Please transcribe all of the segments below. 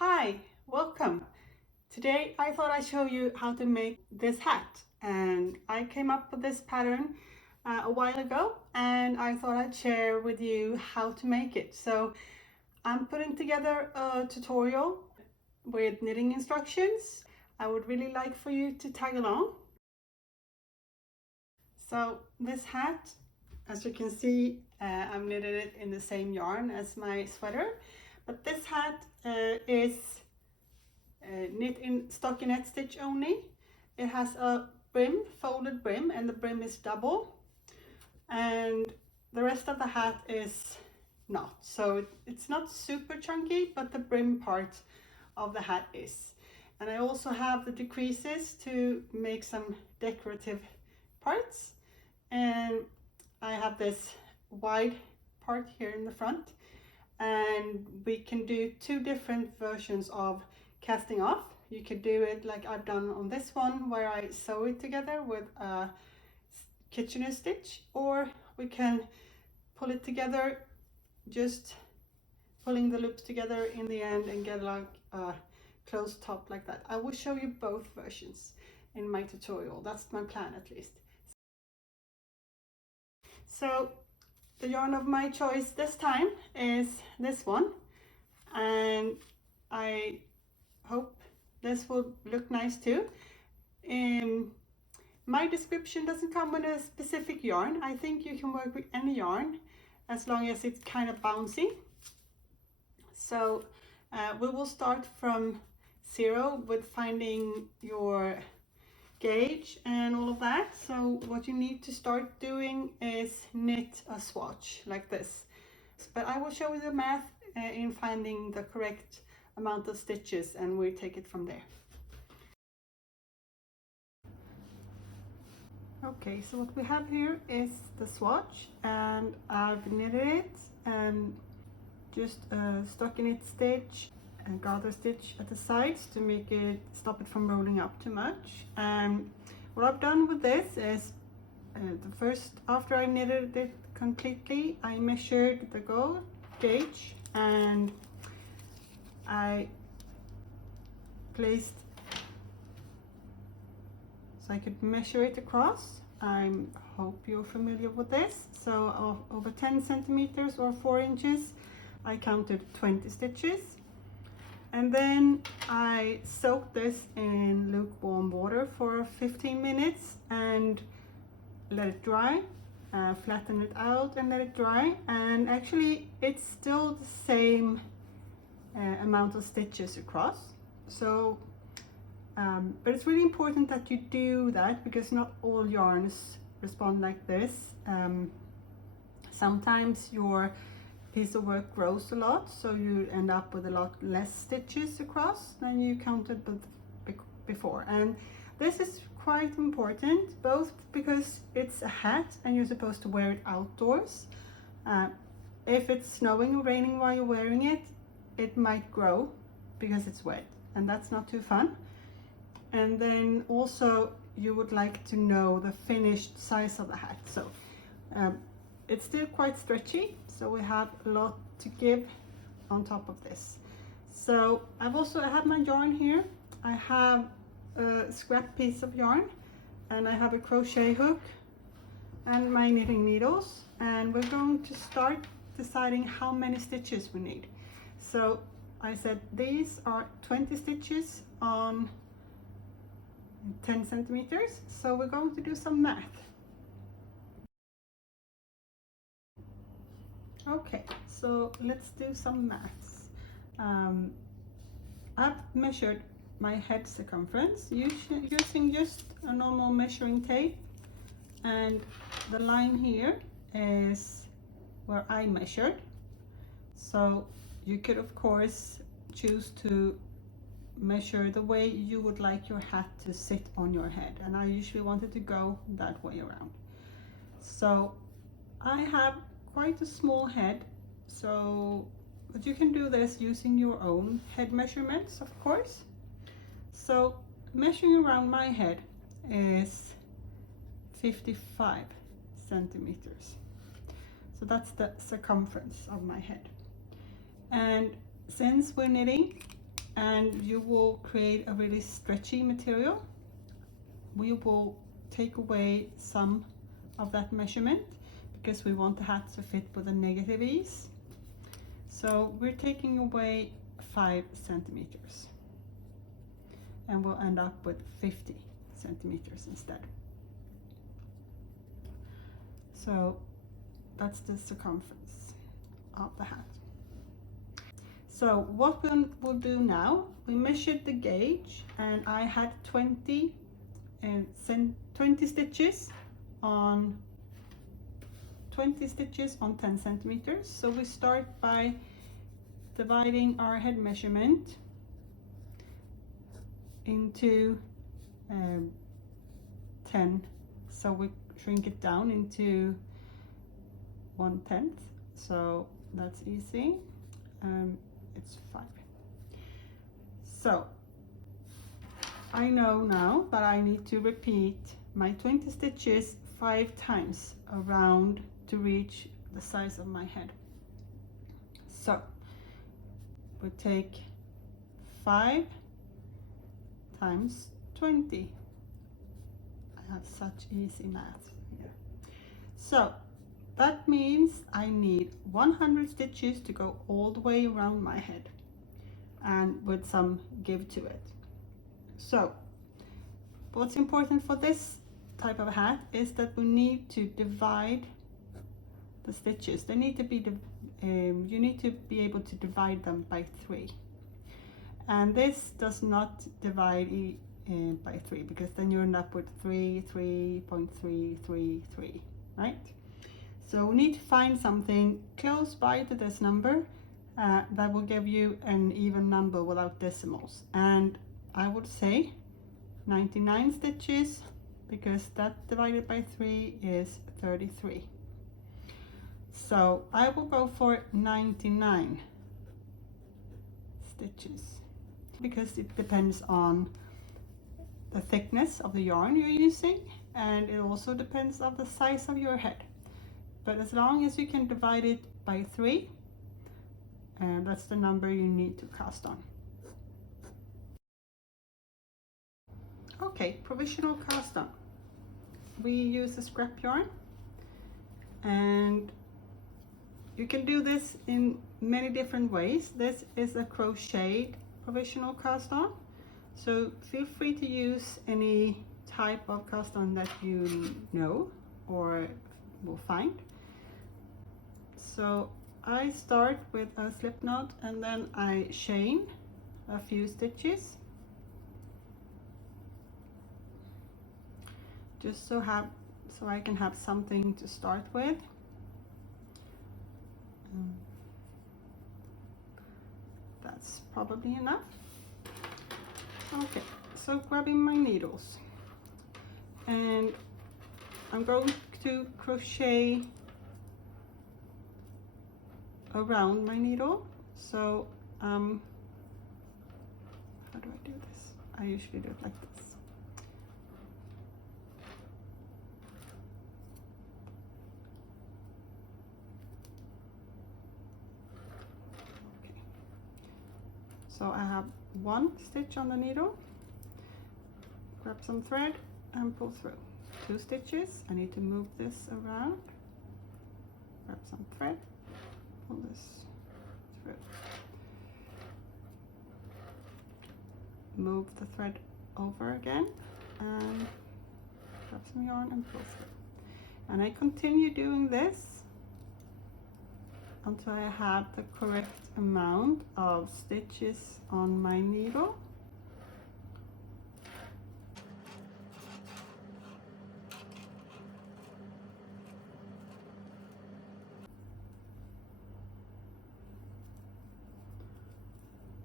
Hi, welcome. Today I thought I'd show you how to make this hat, and I came up with this pattern a while ago, and I thought I'd share with you how to make it. So I'm putting together a tutorial with knitting instructions. I would really like for you to tag along. So this hat, as you can see, I've knitted it in the same yarn as my sweater, but this hat is knit in stockinett stitch only. It has a brim, folded brim, and the brim is double, and the rest of the hat is not. So it's not super chunky, but the brim part of the hat is. And I also have the decreases to make some decorative parts, and I have this wide part here in the front, and we can do two different versions of casting off. You could do it like I've done on this one, where I sew it together with a Kitchener stitch, or we can pull it together, just pulling the loops together in the end and get like a closed top like that. I will show you both versions in my tutorial. That's my plan, at least. So the yarn of my choice this time is this one, and I hope this will look nice too. My description doesn't come with a specific yarn. I think you can work with any yarn as long as it's kind of bouncy. So we will start from zero with finding your gauge and all of that. So what you need to start doing is knit a swatch like this. But I will show you the math in finding the correct amount of stitches, and we'll take it from there. Okay, so what we have here is the swatch, and I've knitted it and just a stockinett stitch and garter stitch at the sides to make it stop it from rolling up too much. And what I've done with this is the first, after I knitted it completely, I measured the gauge and I placed so I could measure it across. I hope you're familiar with this. So over 10 centimeters or 4 inches, I counted 20 stitches. And then I soaked this in lukewarm water for 15 minutes and let it dry. Flatten it out and let it dry. And actually it's still the same amount of stitches across. So but it's really important that you do that, because not all yarns respond like this. Sometimes your piece of work grows a lot, so you end up with a lot less stitches across than you counted with before. And this is quite important, both because it's a hat and you're supposed to wear it outdoors. If it's snowing or raining while you're wearing it, it might grow because it's wet, and that's not too fun. And then also you would like to know the finished size of the hat. So it's still quite stretchy, so we have a lot to give on top of this. So I have my yarn here. I have a scrap piece of yarn, and I have a crochet hook and my knitting needles, and we're going to start deciding how many stitches we need. So I said these are 20 stitches on 10 centimeters, so we're going to do some math. Okay, so let's do some maths. I've measured my head circumference using just a normal measuring tape, and the line here is where I measured. So you could of course choose to measure the way you would like your hat to sit on your head, and I usually wanted to go that way around. So I have quite a small head, but you can do this using your own head measurements, of course. So measuring around my head is 55 centimeters. So that's the circumference of my head. And since we're knitting and you will create a really stretchy material. We will take away some of that measurement because we want the hat to fit with a negative ease. So we're taking away 5 centimeters and we'll end up with 50 centimeters instead. So that's the circumference of the hat. So what we'll do now, we measured the gauge and I had 20 stitches on 10 centimeters. So we start by dividing our head measurement into 10. So we shrink it down into 1/10. So that's easy. It's 5. So I know now that I need to repeat my 20 stitches 5 times around to reach the size of my head. So we take 5 times 20. I have such easy math here. So that means I need 100 stitches to go all the way around my head, and with some give to it. So what's important for this type of hat is that we need to divide the stitches. They need to be you need to be able to divide them by 3, and this does not divide by 3, because then you end up with 3.333, right? So we need to find something close by to this number that will give you an even number without decimals, and I would say 99 stitches, because that divided by 3 is 33. So I will go for 99 stitches, because it depends on the thickness of the yarn you're using, and it also depends on the size of your head. But as long as you can divide it by 3, that's the number you need to cast on. Okay, provisional cast on. We use a scrap yarn, and you can do this in many different ways. This is a crocheted provisional cast on, so feel free to use any type of cast on that you know or will find. So I start with a slip knot, and then I chain a few stitches, just so I can have something to start with. That's probably enough. Okay, so grabbing my needles, and I'm going to crochet around my needle. So how do I do this? I usually do it like this. Okay. So I have 1 stitch on the needle, grab some thread and pull through. 2 stitches, I need to move this around, grab some thread, pull this through, move the thread over again, and grab some yarn and pull through. And I continue doing this until I have the correct amount of stitches on my needle.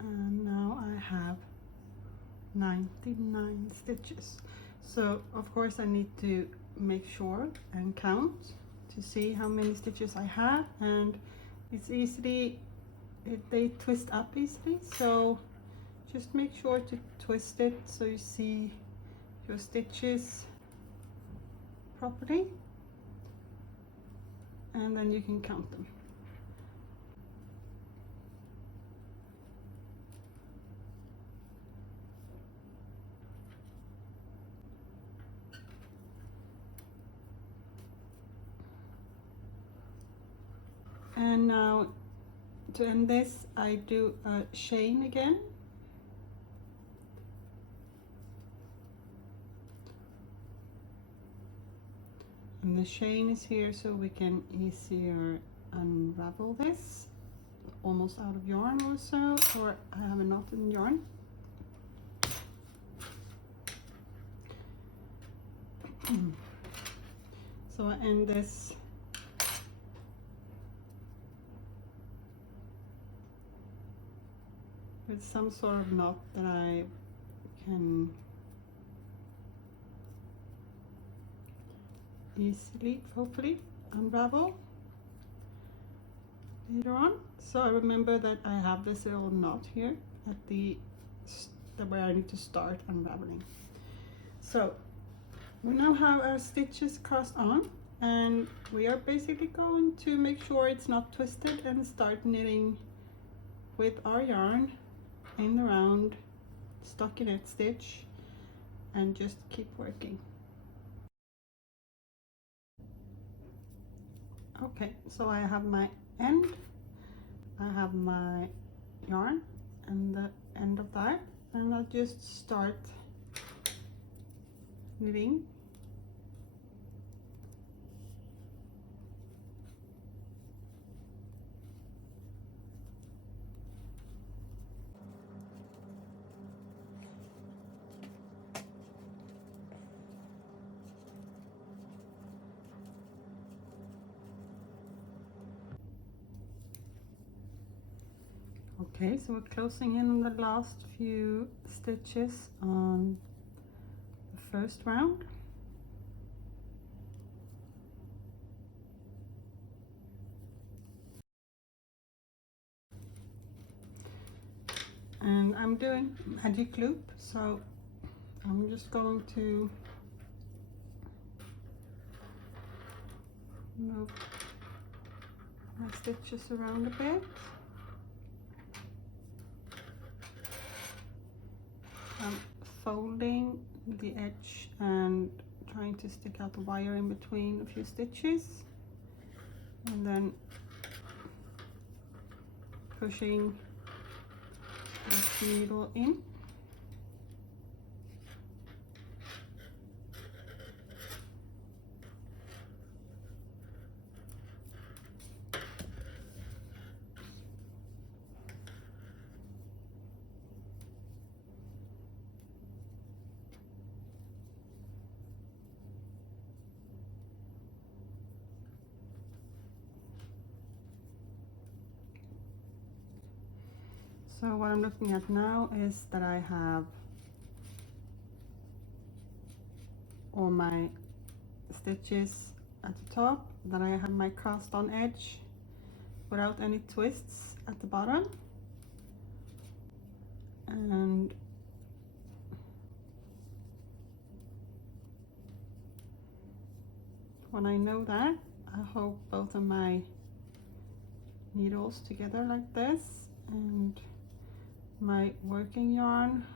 And now I have 99 stitches. So of course I need to make sure and count to see how many stitches I have, and it's they twist up easily, so just make sure to twist it so you see your stitches properly, and then you can count them. now, to end this, I do a chain again. And the chain is here so we can easier unravel this. Almost out of yarn also, or I have a knot in yarn. So I end this with some sort of knot that I can easily, hopefully, unravel later on. So I remember that I have this little knot here at the where I need to start unraveling. So we now have our stitches cast on, and we are basically going to make sure it's not twisted and start knitting with our yarn in the round stockinette stitch and just keep working. Okay, so I have my end, I have my yarn and the end of that, and I'll just start knitting. Okay, so we're closing in on the last few stitches on the first round. And I'm doing magic loop, so I'm just going to move my stitches around a bit. I'm folding the edge and trying to stick out the wire in between a few stitches, and then pushing this needle in. So what I'm looking at now is that I have all my stitches at the top, then I have my cast on edge without any twists at the bottom, and when I know that, I hold both of my needles together like this, and my working yarn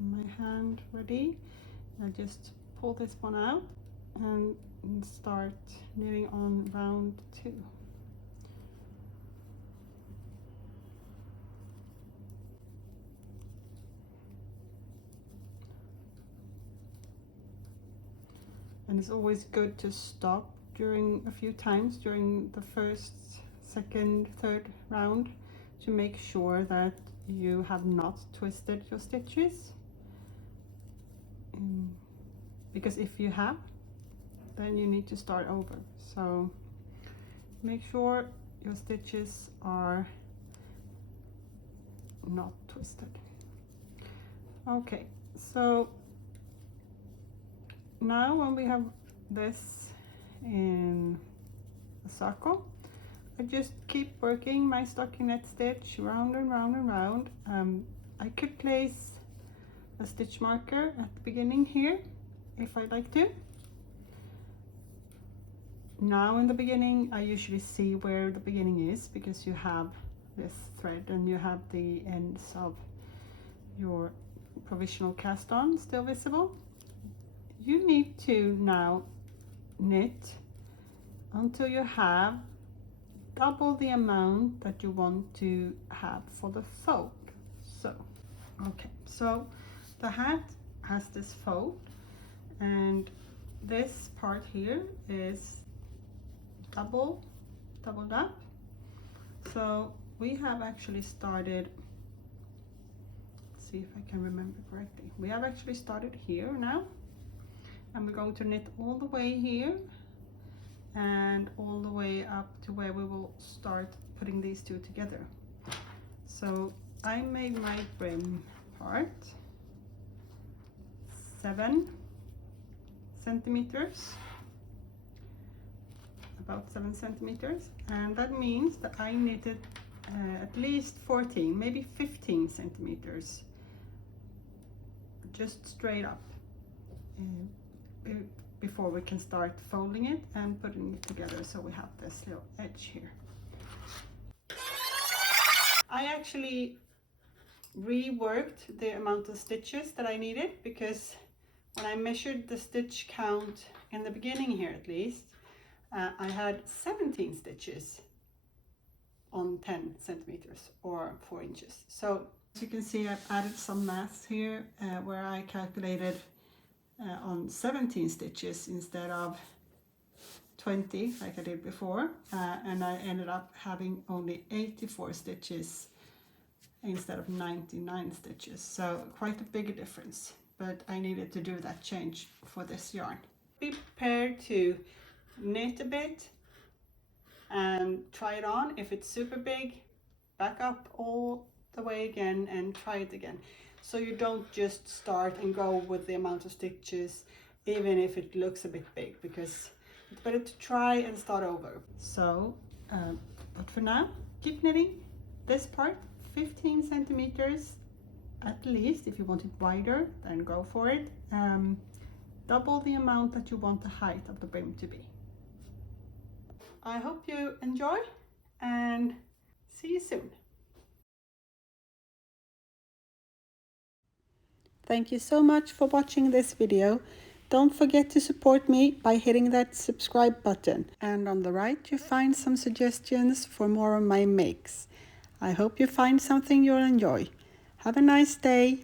in my hand ready. I just pull this one out and start knitting on round 2. And it's always good to stop during a few times during the first, second, third round to make sure that you have not twisted your stitches. Because if you have, then you need to start over. So make sure your stitches are not twisted. Okay, so now when we have this in a circle, I just keep working my stockinette stitch round and round and round. I could place a stitch marker at the beginning here if I'd like to. Now in the beginning I usually see where the beginning is, because you have this thread and you have the ends of your provisional cast on still visible. You need to now knit until you have double the amount that you want to have for the fold. So, okay, so the hat has this fold, and this part here is doubled up. So we have actually started, let's see if I can remember correctly. We have actually started here now, and we're going to knit all the way here and all the way up to where we will start putting these two together. So I made my brim part 7 centimeters, about 7 centimeters, and that means that I knitted at least 14, maybe 15 centimeters just straight up before we can start folding it and putting it together, so we have this little edge here. I actually reworked the amount of stitches that I needed, because when I measured the stitch count in the beginning here, at least, I had 17 stitches on 10 centimeters or 4 inches. So as you can see, I've added some math here where I calculated on 17 stitches instead of 20 like I did before, and I ended up having only 84 stitches instead of 99 stitches, so quite a big difference, but I needed to do that change for this yarn. Be prepared to knit a bit and try it on. If it's super big, back up all the way again and try it again, so you don't just start and go with the amount of stitches even if it looks a bit big, because it's better to try and start over. So but for now, keep knitting this part 15 centimeters at least. If you want it wider, then go for it. Double the amount that you want the height of the brim to be. I hope you enjoy, and see you soon. Thank you so much for watching this video. Don't forget to support me by hitting that subscribe button. And on the right you find some suggestions for more of my makes. I hope you find something you'll enjoy. Have a nice day.